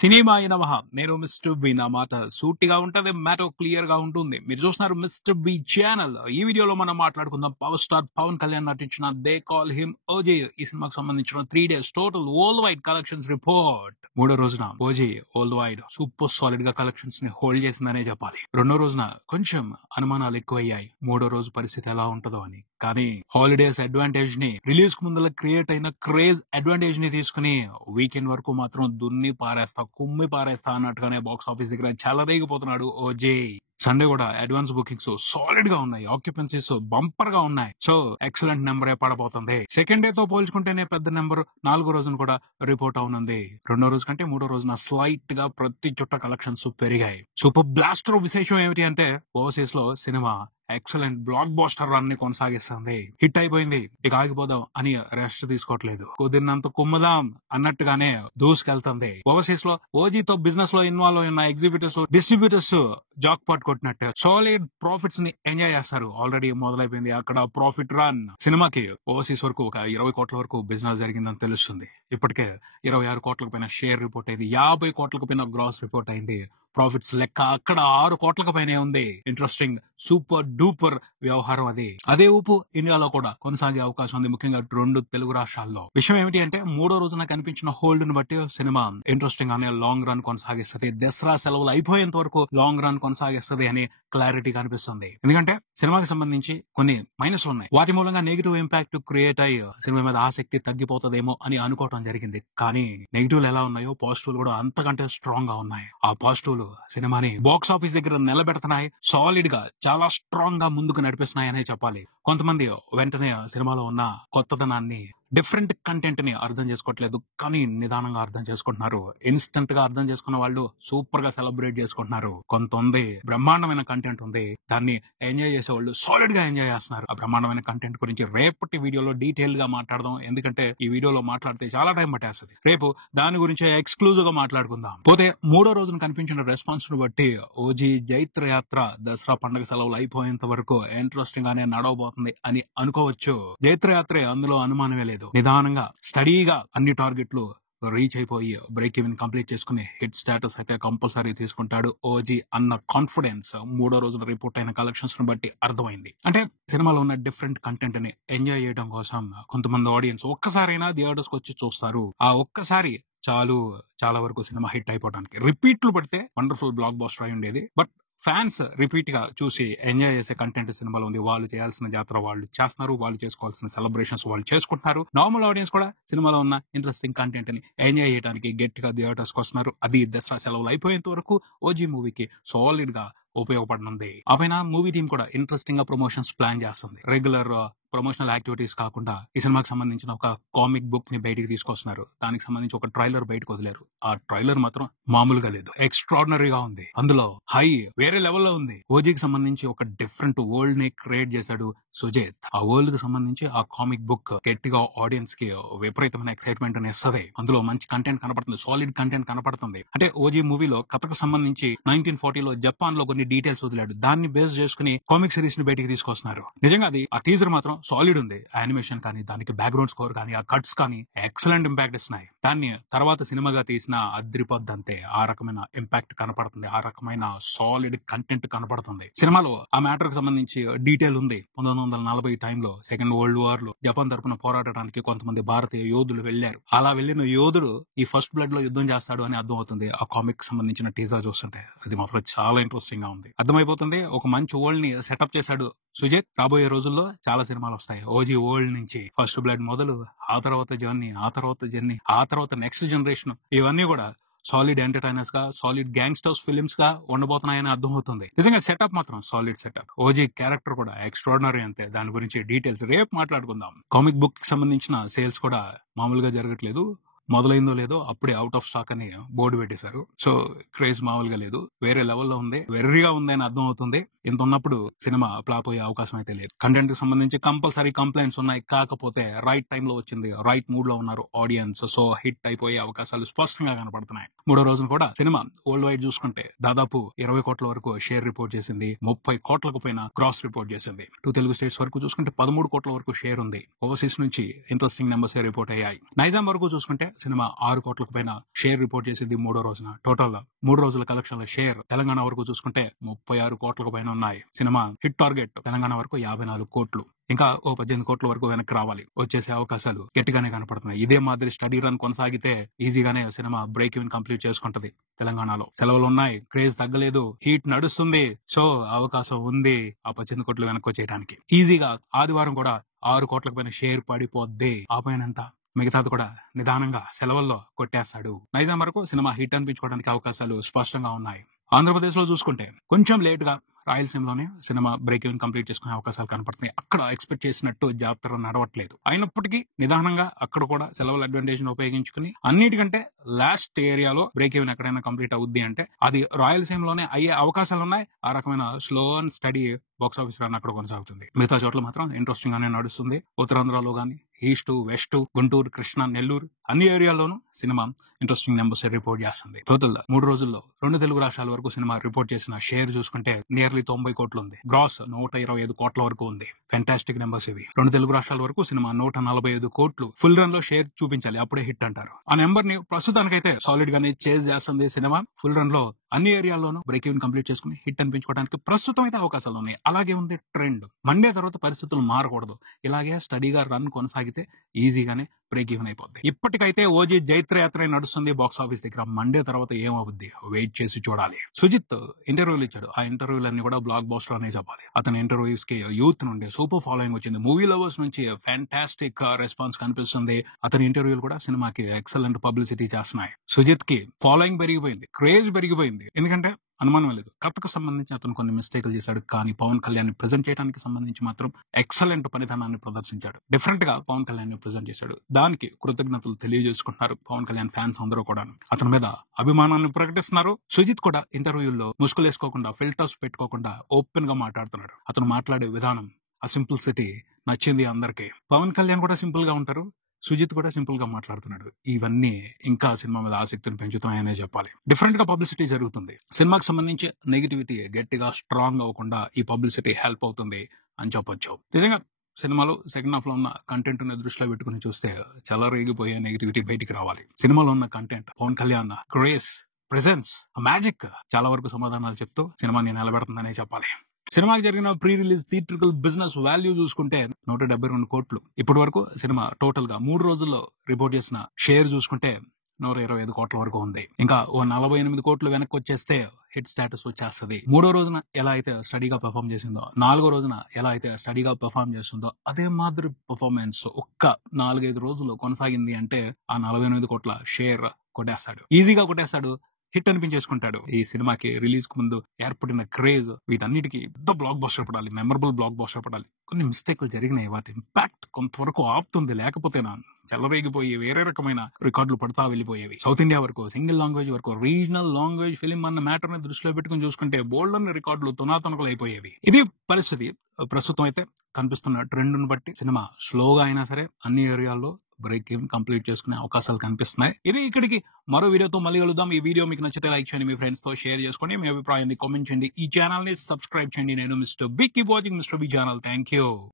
సినిమాయ నమః. నేను mister B. నా మాట సూటిగా ఉంటది, మ్యాటర్ క్లియర్ గా ఉంటుంది. మీరు చూస్తున్నారు మిస్టర్ బి ఛానల్. ఈ వీడియోలో మనం మాట్లాడుకుందాం పవర్ స్టార్ పవన్ కళ్యాణ్ నటించిన దే కాల్ హిమ్ ఓజీ ఈ సినిమాకి సంబంధించిన 3 days total world wide collections report. మూడో రోజున OG world wide super solid గా కలెక్షన్స్ ని హోల్డ్ చేసిందనే చెప్పాలి. రెండో రోజున కొంచెం అనుమానాలు ఎక్కువయ్యాయి మూడో రోజు పరిస్థితి ఎలా ఉంటుందో అని. కానీ హాలిడేస్ అడ్వాంటేజ్ ని, రిలీజ్ కు ముందర క్రియేట్ అయిన క్రేజ్ అడ్వాంటేజ్ ని తీసుకుని వీకెండ్ వరకు మాత్రం దున్ని పారేస్తా, కుమ్మి పారేస్తా అన్నట్టుగానే బాక్స్ ఆఫీస్ దగ్గర చెలరేగిపోతున్నాడు ఓజే. సండే కూడా అడ్వాన్స్ బుకింగ్స్ సాలిడ్ గా ఉన్నాయి, ఆక్యుపెన్సీస్ బంపర్ గా ఉన్నాయి. సో ఎక్సలెంట్ నెంబరే పడబోతుంది. సెకండ్ డే తో పోల్చుకుంటేనే పెద్ద నెంబర్ నాలుగో రోజున కూడా రిపోర్ట్ అవునుంది. రెండో రోజు కంటే మూడో రోజున స్లైట్ గా ప్రతి చుట్ట కలెక్షన్స్ పెరిగాయి. సూపర్ బ్లాస్టర్ విశేషం ఏమిటి అంటే ఓవర్సీస్ లో cinema excellent blockbuster run ని కొనసాగిస్తుంది. హిట్ అయిపోయింది, ఇక ఆగిపోదాం అని రెస్ట్ తీసుకోవట్లేదు. కుదిరినంత కుమ్మదాం అన్నట్టుగానే దూసుకెళ్తుంది. ఓవర్సీస్ లో ఓజీతో బిజినెస్ లో ఇన్వాల్వ్ అయిన ఎగ్జిబిటర్స్, డిస్ట్రిబ్యూటర్స్ జాక్ పాట్ కొట్టినట్టు సాలిడ్ ప్రాఫిట్స్ ని ఎంజాయ్ చేస్తారు. ఆల్రెడీ మొదలైపోయింది అక్కడ ప్రాఫిట్ రన్. సినిమాకి ఓవర్సీస్ వరకు ఒక 20 కోట్ల వరకు బిజినెస్ జరిగిందని తెలుస్తుంది. ఇప్పటికే 26 కోట్లకు పైన షేర్ రిపోర్ట్ అయింది, 50 కోట్లకు పైన గ్రాస్ రిపోర్ట్ అయింది. ప్రాఫిట్స్ లెక్క అక్కడ 6 కోట్లకు పైనే ఉంది. ఇంట్రెస్టింగ్ సూపర్ డూపర్ వ్యవహారం అది. అదే ఊపు ఇండియాలో కూడా కొనసాగే అవకాశం ఉంది, ముఖ్యంగా 2 తెలుగు రాష్ట్రాల్లో. విషయం ఏమిటి అంటే మూడో రోజున కనిపించిన హోల్డ్ ని బట్టి సినిమా ఇంట్రెస్టింగ్ అనే లాంగ్ రన్ కొనసాగిస్తుంది. దసరా సెలవులు అయిపోయేంత వరకు లాంగ్ రన్ కొనసాగిస్తుంది అని క్లారిటీ కనిపిస్తుంది. ఎందుకంటే సినిమాకి సంబంధించి కొన్ని మైనస్లు ఉన్నాయి. వాటి మూలంగా నెగిటివ్ ఇంపాక్ట్ క్రియేట్ అయ్యి సినిమా మీద ఆసక్తి తగ్గిపోతుందేమో అని అనుకోవడం జరిగింది. కానీ నెగిటివ్లు ఎలా ఉన్నాయో పాజిటివ్లు కూడా అంతకంటే స్ట్రాంగ్ గా ఉన్నాయి. ఆ పాజిటివ్లు సినిమాని బాక్స్ ఆఫీస్ దగ్గర నిలబెడుతున్నాయి, సాలిడ్ గా చాలా స్ట్రాంగ్ గా ముందుకు నడిపిస్తున్నాయి అనే చెప్పాలి. కొంతమంది వెంటనే సినిమాలో ఉన్న కొత్తదనాన్ని, డిఫరెంట్ కంటెంట్ ని అర్థం చేసుకోవట్లేదు, కానీ నిదానంగా అర్థం చేసుకుంటున్నారు. ఇన్స్టెంట్ గా అర్థం చేసుకున్న వాళ్ళు సూపర్ గా సెలబ్రేట్ చేసుకుంటున్నారు. కొంత ఉంది బ్రహ్మాండమైన కంటెంట్ ఉంది, దాన్ని ఎంజాయ్ చేసే వాళ్ళు సాలిడ్ గా ఎంజాయ్ చేస్తున్నారు. ఆ బ్రహ్మాండమైన కంటెంట్ గురించి రేపటి వీడియోలో డీటెయిల్ గా మాట్లాడదాం. ఎందుకంటే ఈ వీడియోలో మాట్లాడితే చాలా టైం పట్టేస్తుంది. రేపు దాని గురించి ఎక్స్క్లూజివ్ గా మాట్లాడుకుందాం. పోతే మూడో రోజున కనిపించిన రెస్పాన్స్ ను బట్టి ఓజీ జైత్ర యాత్ర దసరా పండుగ సెలవులు అయిపోయేంత వరకు ఇంట్రెస్టింగ్ గానే నడవబోతుంది అని అనుకోవచ్చు. జైత్ర యాత్రే, అందులో అనుమానమే లేదు. నిదానంగా స్టడీగా అన్ని టార్గెట్లు రీచ్ అయిపోయి బ్రేక్ ఈవెన్ కంప్లీట్ చేసుకుని హిట్ స్టేటస్ అయితే కంపల్సరీ తీసుకుంటాడు ఓజీ అన్న కాన్ఫిడెన్స్ మూడో రోజున రిపోర్ట్ అయిన కలెక్షన్స్ ను బట్టి అర్థమైంది. అంటే సినిమాలో ఉన్న డిఫరెంట్ కంటెంట్ ని ఎంజాయ్ చేయడం కోసం కొంతమంది ఆడియన్స్ ఒక్కసారైనా థియేటర్స్ కి వచ్చి చూస్తారు. ఆ ఒక్కసారి చాలు చాలా వరకు సినిమా హిట్ అయిపోవడానికి. రిపీట్లు పడితే వండర్ఫుల్ బ్లాక్ బాస్టర్ అయి ఉండేది. బట్ ఫ్యాన్స్ రిపీట్ గా చూసి ఎంజాయ్ చేసే కంటెంట్ సినిమాలో ఉంది. వాళ్ళు చేయాల్సిన జాతర వాళ్ళు చేస్తున్నారు, వాళ్ళు చేసుకోవాల్సిన సెలబ్రేషన్స్ వాళ్ళు చేసుకుంటున్నారు. నార్మల్ ఆడియన్స్ కూడా సినిమాలో ఉన్న ఇంట్రెస్టింగ్ కంటెంట్ ని ఎంజాయ్ చేయడానికి గట్టిగా థియేటర్స్ కి వస్తున్నారు. అది దసరా సెలవులు అయిపోయేంత వరకు ఓజీ మూవీకి సాలిడ్ గా ఉపయోగపడనుంది. ఆ పైన మూవీ టీం కూడా ఇంట్రెస్టింగ్ గా ప్రమోషన్స్ ప్లాన్ చేస్తుంది. రెగ్యులర్ ప్రమోషనల్ యాక్టివిటీస్ కాకుండా ఈ సినిమాకి సంబంధించిన ఒక కామిక్ బుక్ ని బయటికి తీసుకొస్తున్నారు. దానికి సంబంధించి ఒక ట్రైలర్ బయటకు వదిలేరు. ఆ ట్రైలర్ మాత్రం మామూలుగా లేదు, ఎక్స్ట్రాడినరీగా ఉంది. అందులో హై వేరే లెవెల్లో ఉంది. ఓజీకి సంబంధించి ఒక డిఫరెంట్ వరల్డ్ ని క్రియేట్ చేశాడు సుజిత్. ఆ వరల్డ్ కి సంబంధించి ఆ కామిక్ బుక్ గట్టిగా ఆడియన్స్ కి విపరీతమైన ఎక్సైట్మెంట్ అని ఇస్తుంది. అందులో మంచి కంటెంట్ కనపడుతుంది, సాలిడ్ కంటెంట్ కనపడుతుంది. అంటే ఓజీ మూవీలో కథకు సంబంధించి 1940లో జపాన్ లో కొన్ని డీటెయిల్స్ వదిలాడు. దాన్ని బేస్ చేసుకుని కామిక్ సిరీస్ ని బయటికి తీసుకొస్తున్నారు. నిజంగా అది ఆ టీజర్ మాత్రం సాలిడ్ ఉంది. యానిమేషన్ కానీ, దానికి బ్యాక్గ్రౌండ్ స్కోర్ కానీ, ఆ కట్స్ కానీ ఎక్సలెంట్ ఇంపాక్ట్ ఇస్తున్నాయి. దాన్ని తర్వాత సినిమాగా తీసిన అద్రిపోద్ది అంతే. ఆ రకమైన ఇంపాక్ట్ కనపడుతుంది, ఆ రకమైన సాలిడ్ కంటెంట్ కనపడుతుంది. సినిమాలో ఆ మ్యాటర్ కి సంబంధించి డీటెయిల్ ఉంది. 1940 టైంలో సెకండ్ వరల్డ్ వార్ లో జపాన్ తరపున పోరాడటానికి కొంతమంది భారతీయ యోధులు వెళ్లారు. అలా వెళ్లిన యోధుడు ఈ ఫస్ట్ బ్లడ్ లో యుద్ధం చేస్తాడు అని అర్థం అవుతుంది ఆ కామిక్ సంబంధించిన టీజర్ చూస్తుంటే. అది మాత్రం చాలా ఇంట్రెస్టింగ్ గా ఉంది. అర్థమైపోతుంది ఒక మంచి వరల్డ్ ని సెటప్ చేశాడు సుజిత్. రాబోయే రోజుల్లో చాలా సినిమాలు వస్తాయి ఓజీ వరల్డ్ నుంచి. ఫస్ట్ బ్లడ్ మొదలు, ఆ తర్వాత జర్నీ, ఆ తర్వాత నెక్స్ట్ జనరేషన్, ఇవన్నీ కూడా సాలిడ్ ఎంటర్టైనర్స్ గా, సాలిడ్ గ్యాంగ్స్టర్స్ ఫిలిమ్స్ గా ఉండబోతున్నాయని అర్థమవుతుంది. నిజంగా సెటప్ మాత్రం సాలిడ్ సెటప్. ఓజీ క్యారెక్టర్ కూడా ఎక్స్ట్రాడినరీ అంతే. దాని గురించి డీటెయిల్స్ రేపు మాట్లాడుకుందాం. కామిక్ బుక్ కి సంబంధించిన సేల్స్ కూడా మామూలుగా జరగట్లేదు. మొదలైందో లేదో అప్పుడే అవుట్ ఆఫ్ స్టాక్ అని బోర్డు పెట్టేశారు. సో క్రేజ్ మామూలుగా లేదు, వేరే లెవెల్లో ఉంది, వెర్రీగా ఉంది అని అర్థం అవుతుంది. ఇంత ఉన్నప్పుడు సినిమా ఫ్లాప్ అయ్యే అవకాశం అయితే లేదు. కంటెంట్ కి సంబంధించి కంపల్సరీ కంప్లైంట్స్ ఉన్నాయి. కాకపోతే రైట్ టైంలో వచ్చింది, రైట్ మూడ్ లో ఉన్నారు ఆడియన్స్. సో హిట్ అయిపోయే అవకాశాలు స్పష్టంగా కనపడుతున్నాయి. మూడో రోజున కూడా సినిమా వరల్డ్ వైడ్ చూసుకుంటే దాదాపు 20 కోట్ల వరకు షేర్ రిపోర్ట్ చేసింది. 30 కోట్లకు పైన క్రాస్ రిపోర్ట్ చేసింది. 2 తెలుగు స్టేట్స్ వరకు చూసుకుంటే 13 కోట్ల వరకు షేర్ ఉంది. ఓవర్సీస్ నుంచి ఇంట్రెస్టింగ్ నెంబర్స్ రిపోర్ట్ అయ్యాయి. నైజాం వరకు చూసుకుంటే సినిమా 6 కోట్లకు పైన షేర్ రిపోర్ట్ చేసింది మూడో రోజున. టోటల్ 3 రోజుల కలెక్షన్ల షేర్ తెలంగాణ వరకు చూసుకుంటే 36 కోట్లకు పైన ఉన్నాయి. సినిమా హిట్ టార్గెట్ తెలంగాణ వరకు 54 కోట్లు. ఇంకా ఓ 18 కోట్ల వరకు వెనక్కి రావాలి. వచ్చేసే అవకాశాలు గట్టిగానే కనపడుతున్నాయి. ఇదే మాదిరి స్టడీ రన్ కొనసాగితే ఈజీగానే సినిమా బ్రేక్ ఈవెన్ కంప్లీట్ చేసుకుంటది. తెలంగాణలో సెలవులు ఉన్నాయి, క్రేజ్ తగ్గలేదు, హీట్ నడుస్తుంది, సో అవకాశం ఉంది ఆ 18 కోట్లు వెనక్కి వచ్చేయడానికి. ఈజీగా ఆదివారం కూడా 6 కోట్లకు పైన షేర్ పడిపోద్ది. ఆపైనంత మిగతాది కూడా నిదానంగా సెలవుల్లో కొట్టేస్తాడు. నైజాం వరకు సినిమా హిట్ అనిపించుకోవడానికి అవకాశాలు స్పష్టంగా ఉన్నాయి. ఆంధ్రప్రదేశ్ లో చూసుకుంటే కొంచెం లేట్ గా రాయలసీమలోనే సినిమా బ్రేక్ ఈవెన్ కంప్లీట్ చేసుకునే అవకాశాలు కనపడుతున్నాయి. అక్కడ ఎక్స్పెక్ట్ చేసినట్టు జాతర నడవట్లేదు. అయినప్పటికీ నిదానంగా అక్కడ కూడా సెలవుల అడ్వాంటేజ్ ఉపయోగించుకుని అన్నిటికంటే లాస్ట్ ఏరియాలో బ్రేక్ ఈవెన్ ఎక్కడైనా కంప్లీట్ అవుద్ది అంటే అది రాయలసీమలోనే అయ్యే అవకాశాలు ఉన్నాయి. ఆ రకమైన slow and study box office run అక్కడ కొనసాగుతుంది. మిగతా చోట్ల మాత్రం ఇంట్రెస్టింగ్ గానే నడుస్తుంది. ఉత్తరాంధ్రలో గానీ, ఈస్ట్, వెస్ట్, గుంటూరు, కృష్ణా, నెల్లూరు అన్ని ఏరియాల్లోనూ సినిమా ఇంట్రెస్టింగ్ నెంబర్స్ రిపోర్ట్ చేస్తుంది. టోటల్ 3 రోజుల్లో 2 తెలుగు రాష్ట్రాల వరకు సినిమా రిపోర్ట్ చేసిన షేర్ చూసుకుంటే నియర్లీ 90 కోట్లు ఉంది. గ్రాస్ 125 కోట్ల వరకు ఉంది. ఫెంటాస్టిక్ నెంబర్స్ ఇవి. 2 తెలుగు రాష్ట్రాల వరకు సినిమా 145 కోట్లు ఫుల్ రన్ లో షేర్ చూపించాలి, అప్పుడే హిట్ అంటారు. ఆ నెంబర్ ని ప్రస్తుతానికైతే సాలిడ్ గానే చేజ్ చేస్తుంది సినిమా. ఫుల్ రన్ లో అన్ని ఏరియాల్లోనూ బ్రేక్ ఈవెన్ కంప్లీట్ చేసుకుని హిట్ అనిపించుకోవడానికి ప్రస్తుతం అయితే అవకాశాలు ఉన్నాయి. అలాగే ఉంది ట్రెండ్. మండే తర్వాత పరిస్థితులు మారకూడదు. ఇలాగే స్టడీగా రన్ కొనసాగితే ఈజీగానే బ్రేక్ ఈవెన్ అయిపోద్ది. ఇప్పటికైతే ఓజీ జైత్రయాత్ర నడుస్తుంది బాక్స్ ఆఫీస్ దగ్గర. మండే తర్వాత ఏమవుద్ది వెయిట్ చేసి చూడాలి. సుజిత్ ఇంటర్వ్యూలు ఇచ్చాడు. ఆ ఇంటర్వ్యూలన్నీ కూడా బ్లాక్ బాస్టర్ అనే చెప్పాలి. అతని ఇంటర్వ్యూస్ కి యూత్ నుండి సూపర్ ఫాలోయింగ్ వచ్చింది. మూవీ లవర్స్ నుంచి ఫ్యాంటాస్టిక్ రెస్పాన్స్ కనిపిస్తుంది. అతని ఇంటర్వ్యూలు కూడా సినిమాకి ఎక్సలెంట్ పబ్లిసిటీ చేస్తున్నాయి. సుజిత్ కి ఫాలోయింగ్ పెరిగిపోయింది, క్రేజ్ పెరిగిపోయింది. ఎందుకంటే అనుమానం లేదు, కథకు సంబంధించి అతను కొన్ని మిస్టేక్లు చేశాడు, కానీ పవన్ కళ్యాణ్ ప్రెజెంట్ చేయడానికి సంబంధించి మాత్రం ఎక్సలెంట్ పనితనాన్ని ప్రదర్శించాడు. డిఫరెంట్ గా పవన్ కళ్యాణ్ ప్రెజెంట్ చేశాడు. దానికి కృతజ్ఞతలు తెలియజేసుకుంటున్నారు పవన్ కళ్యాణ్ ఫ్యాన్స్ అందరూ కూడా. అతని మీద అభిమానాన్ని ప్రకటిస్తున్నారు. సుజిత్ కూడా ఇంటర్వ్యూల్లో ముసుగులేసుకోకుండా, ఫిల్టర్స్ పెట్టుకోకుండా ఓపెన్ గా మాట్లాడుతున్నాడు. అతను మాట్లాడే విధానం, ఆ సింప్లిసిటీ నచ్చింది అందరికీ. పవన్ కళ్యాణ్ కూడా సింపుల్ గా ఉంటారు, సుజిత్ కూడా సింపుల్ గా మాట్లాడుతున్నాడు. ఇవన్నీ ఇంకా సినిమా మీద ఆసక్తిని పెంచుతున్నాయనే చెప్పాలి. డిఫరెంట్ గా పబ్లిసిటీ జరుగుతుంది. సినిమాకి సంబంధించి నెగిటివిటీ గట్టిగా స్ట్రాంగ్ అవ్వకుండా ఈ పబ్లిసిటీ హెల్ప్ అవుతుంది అని చెప్పొచ్చు. నిజంగా సినిమాలో సెకండ్ హాఫ్ లో ఉన్న కంటెంట్ ని దృష్టిలో పెట్టుకుని చూస్తే చాలా రేగిపోయే నెగిటివిటీ బయటికి రావాలి. సినిమాలో ఉన్న content, Pawan Kalyan grace, presence, magic చాలా వరకు సమాధానాలు చెప్తూ సినిమాని నిలబెడుతుందనే చెప్పాలి. సినిమాకి జరిగిన pre release theatrical business value చూసుకుంటే 172 కోట్లు. ఇప్పటి వరకు సినిమా టోటల్ గా 3 రోజుల్లో రిపోర్ట్ చేసిన షేర్ చూసుకుంటే 125 కోట్ల వరకు ఉంది. ఇంకా ఓ 48 కోట్లు వెనక్కి వచ్చేస్తే హిట్ స్టేటస్ వచ్చేస్తుంది. 3వ రోజున ఎలా అయితే స్టడీగా పెర్ఫామ్ చేసిందో, 4వ రోజున ఎలా అయితే స్టడీగా పెర్ఫామ్ చేస్తుందో అదే మాదిరి పెర్ఫార్మెన్స్ ఒక్క 4-5 రోజులు కొనసాగింది అంటే ఆ 48 కోట్ల షేర్ కొట్టేస్తాడు, ఈజీగా కొట్టేస్తాడు, హిట్ అనిపించేసుకుంటాడు. ఈ సినిమాకి రిలీజ్ కు ముందు ఏర్పడిన క్రేజ్ వీటన్నిటికీ పెద్ద బ్లాక్ బస్టర్ పడాలి, మెమరబుల్ బ్లాక్ బస్టర్ పడాలి. కొన్ని మిస్టేక్లు జరిగినాయి, వాటి ఇంపాక్ట్ కొంతవరకు ఆపుతుంది. లేకపోతే చెలరేగిపోయి వేరే రకమైన రికార్డులు పడతా వెళ్ళిపోయేవి. సౌత్ ఇండియా వరకు, సింగిల్ లాంగ్వేజ్ వరకు, రీజనల్ లాంగ్వేజ్ ఫిలిం అన్న మ్యాటర్ ని దృష్టిలో పెట్టుకుని చూసుకుంటే బోల్డ్ అన్ని రికార్డులు తునాతునకలు అయిపోయేవి. ఇది పరిస్థితి. ప్రస్తుతం అయితే కనిపిస్తున్న ట్రెండ్ ను బట్టి సినిమా స్లోగా అయినా సరే అన్ని ఏరియాల్లో బ్రేక్ ఈవెన్ కంప్లీట్ చేసుకునే అవకాశాలు కనిపిస్తున్నాయి. ఇది ఇక్కడికి మరో వీడియోతో మళ్ళీ కలుద్దాం. ఈ వీడియో మీకు నచ్చితే లైక్ చేయండి, మీ ఫ్రెండ్స్ తో షేర్ చేసుకోండి, మీ అభిప్రాయాన్ని కామెంట్ చేయండి, ఈ ఛానల్ ని సబ్స్క్రైబ్ చేయండి. నేను mister B. Keep watching mister B channel. Thank you.